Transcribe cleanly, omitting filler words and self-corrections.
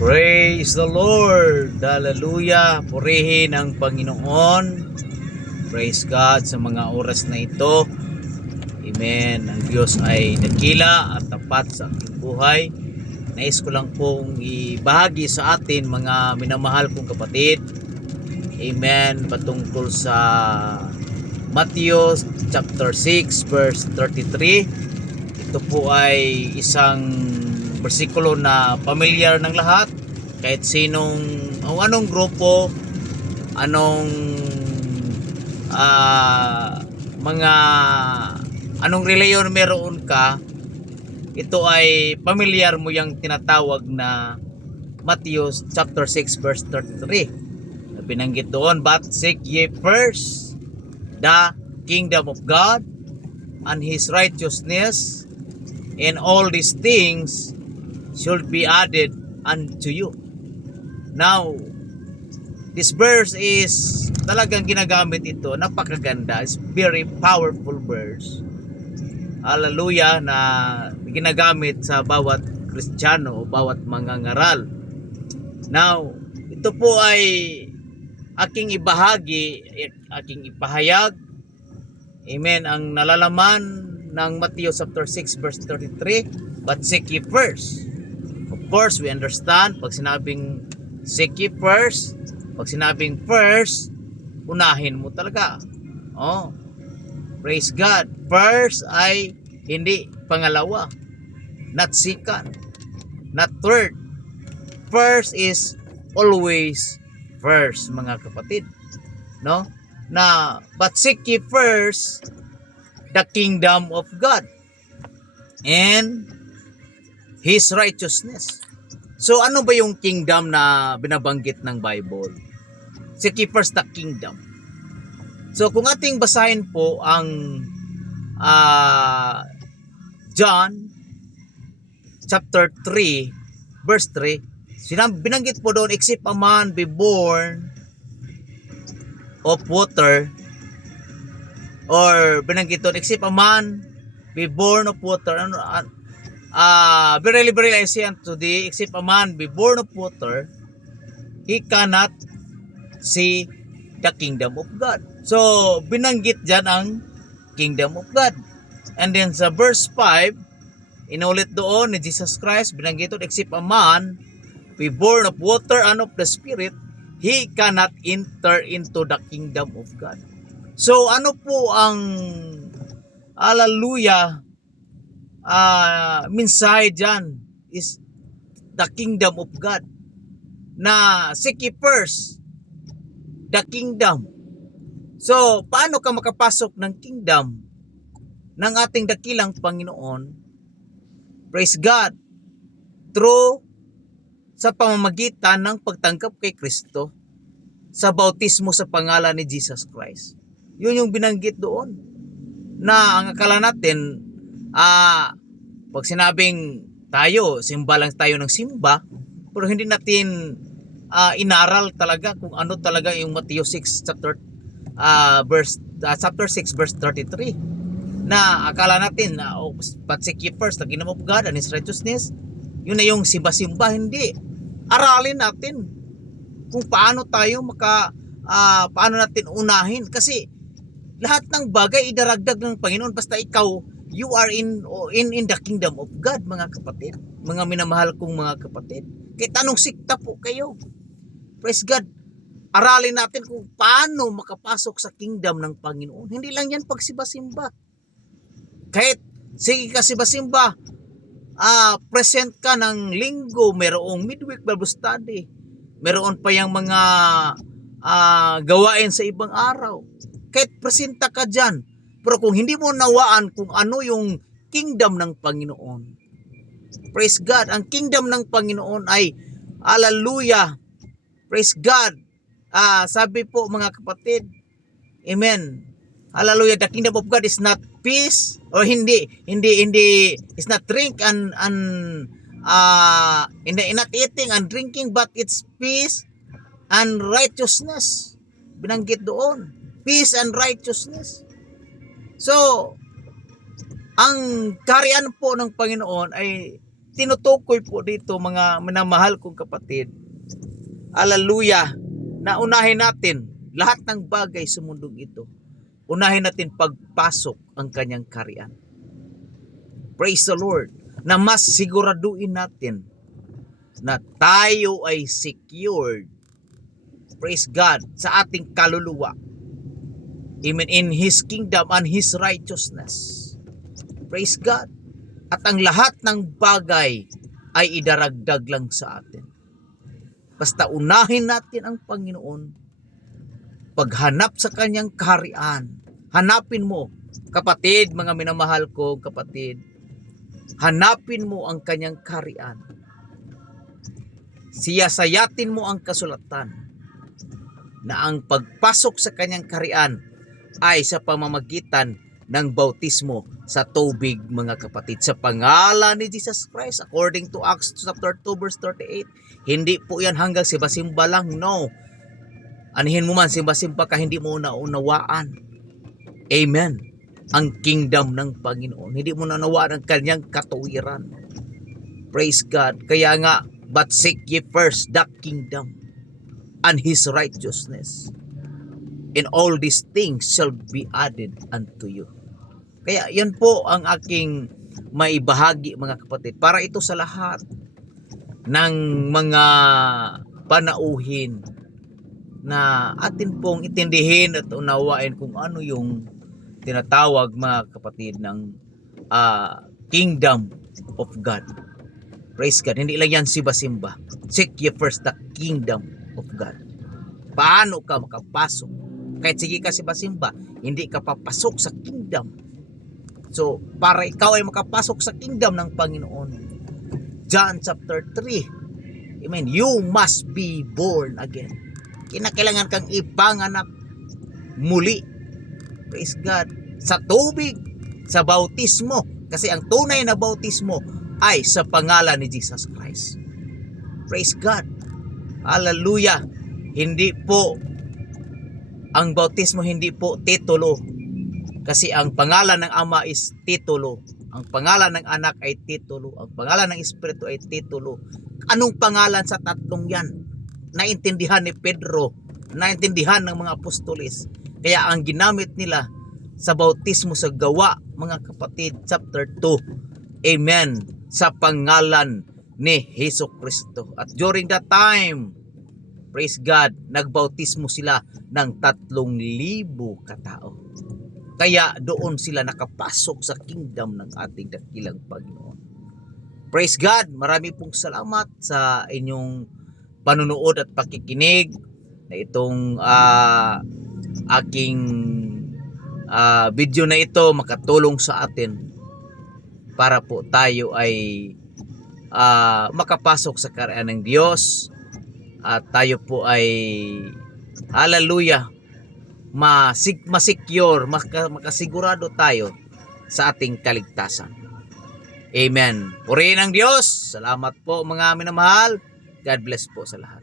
Praise the Lord! Hallelujah! Purihin ang Panginoon. Praise God sa mga oras na ito. Amen. Ang Diyos ay dakila at tapat sa ating buhay. Nais ko lang pong ibahagi sa atin mga minamahal kong kapatid. Amen. Patungkol sa Matthew chapter 6 verse 33. Ito po ay isang bersikulo na pamilyar ng lahat, kahit sinong o anong grupo, anong mga anong reliyon meron ka, ito ay pamilyar mo yung tinatawag na Matthew chapter 6 verse 33. Binanggit doon, but seek ye first the kingdom of God and His righteousness, and all these things should be added unto you. Now, this verse is talagang ginagamit ito. Napakaganda. It's very powerful verse. Hallelujah, na ginagamit sa bawat Kristiyano o bawat mangangaral. Now, ito po ay aking ibahagi, aking ipahayag. Amen. Ang nalalaman ng Matthew chapter 6 verse 33, but seek ye first. Of course, we understand pag sinabing seek ye first, pag sinabing first, unahin mo talaga. Oh, praise God. First ay hindi pangalawa, not second, not third. First is always first, mga kapatid. No? Na, but seek ye first the kingdom of God and His righteousness. So ano ba yung kingdom na binabanggit ng Bible? Seek ye first the kingdom. So kung ating basahin po ang John chapter 3 verse 3, binanggit po doon, except a man be born of water, or binanggit doon, except a man be born of water, verily I say unto thee, except a man be born of water, he cannot see the kingdom of God. So, binanggit dyan ang kingdom of God. And then sa verse 5, inulit doon ni Jesus Christ, binanggit doon, except a man be born of water and of the Spirit, he cannot enter into the kingdom of God. So, ano po ang hallelujah mensahe dyan is the kingdom of God, na seek ye first the kingdom. So, paano ka makapasok ng kingdom ng ating dakilang Panginoon? Praise God. Through sa pamamagitan ng pagtanggap kay Kristo sa bautismo sa pangalan ni Jesus Christ. Yun yung binanggit doon. Na ang akala natin, pag sinabing tayo, simba lang tayo ng simba, pero hindi natin inaral talaga kung ano talaga yung Matthew 6 chapter 6 verse 33. Na akala natin na but seek ye first the kingdom of God and His righteousness, yun na yung simba-simba. Hindi. Aralin natin kung paano tayo paano natin unahin, kasi lahat ng bagay idaragdag ng Panginoon basta ikaw, you are in the kingdom of God, mga kapatid, mga minamahal kong mga kapatid. Kahit anong sikta po kayo, praise God, aralin natin kung paano makapasok sa kingdom ng Panginoon. Hindi lang yan pagsiba-simba. Kahit sige ka siba-simba, present ka ng linggo, mayroong midweek Bible study, mayroon pa yung mga gawain sa ibang araw. Kahit presenta ka dyan, pero kung hindi mo nawaan kung ano yung kingdom ng Panginoon, praise God, ang kingdom ng Panginoon ay, hallelujah, praise God, sabi po mga kapatid, amen, hallelujah, the kingdom of God is not peace, or hindi, it's not drink and not eating and drinking, but it's peace and righteousness. Binanggit doon, peace and righteousness. So, ang kaharian po ng Panginoon ay tinutukoy po dito mga minamahal kong kapatid, hallelujah, na unahin natin lahat ng bagay sa mundong ito. Unahin natin pagpasok ang kanyang kaharian. Praise the Lord. Na mas siguraduhin natin na tayo ay secured. Praise God sa ating kaluluwa. Amen. In His kingdom and His righteousness. Praise God. At ang lahat ng bagay ay idaragdag lang sa atin. Basta unahin natin ang Panginoon. Paghanap sa kanyang kaharian. Hanapin mo, kapatid, mga minamahal ko, kapatid. Hanapin mo ang kanyang kaharian. Siyasayatin mo ang kasulatan na ang pagpasok sa kanyang kaharian ay sa pamamagitan ng bautismo sa tubig, mga kapatid, sa pangalan ni Jesus Christ, according to Acts chapter 2 verse 38. Hindi po yan hanggang simba-simba lang, no. Anihin mo man, simba-simba ka, hindi mo naunawaan. Amen. Ang kingdom ng Panginoon. Hindi mo naunawaan ang kanyang katuwiran. Praise God. Kaya nga, but seek ye first the kingdom and His righteousness, and all these things shall be added unto you. Kaya yan po ang aking maibahagi, mga kapatid, para ito sa lahat ng mga panauhin na atin pong itindihin at unawain kung ano yung tinatawag, mga kapatid, ng kingdom of God. Praise God. Hindi lang yan simba-simba. Seek ye first the kingdom of God. Paano ka makapasok? Kahit sige ka simba-simba, hindi ka papasok sa kingdom. So, para ikaw ay makapasok sa kingdom ng Panginoon, John chapter 3, amen, you must be born again. Kinakailangan kang ipanganak muli. Praise God. Sa tubig, sa bautismo. Kasi ang tunay na bautismo ay sa pangalan ni Jesus Christ. Praise God. Hallelujah. Hindi po, ang bautismo hindi po titulo. Kasi ang pangalan ng Ama is titulo. Ang pangalan ng Anak ay titulo. Ang pangalan ng Espiritu ay titulo. Anong pangalan sa tatlong yan? Naintindihan ni Pedro, naintindihan ng mga apostoles. Kaya ang ginamit nila sa bautismo sa Gawa, mga kapatid, chapter 2, amen, sa pangalan ni Hesus Kristo. At during that time, praise God, nagbautismo sila ng 3,000 katao. Kaya doon sila nakapasok sa kingdom ng ating dakilang Panginoon. Praise God, marami pong salamat sa inyong panunood at pakikinig na itong aking video na ito makatulong sa atin para po tayo ay makapasok sa kaharian ng Diyos at tayo po ay hallelujah, masecure, makasigurado tayo sa ating kaligtasan. Amen. Purihin ang Diyos. Salamat po, mga minamahal. God bless po sa lahat.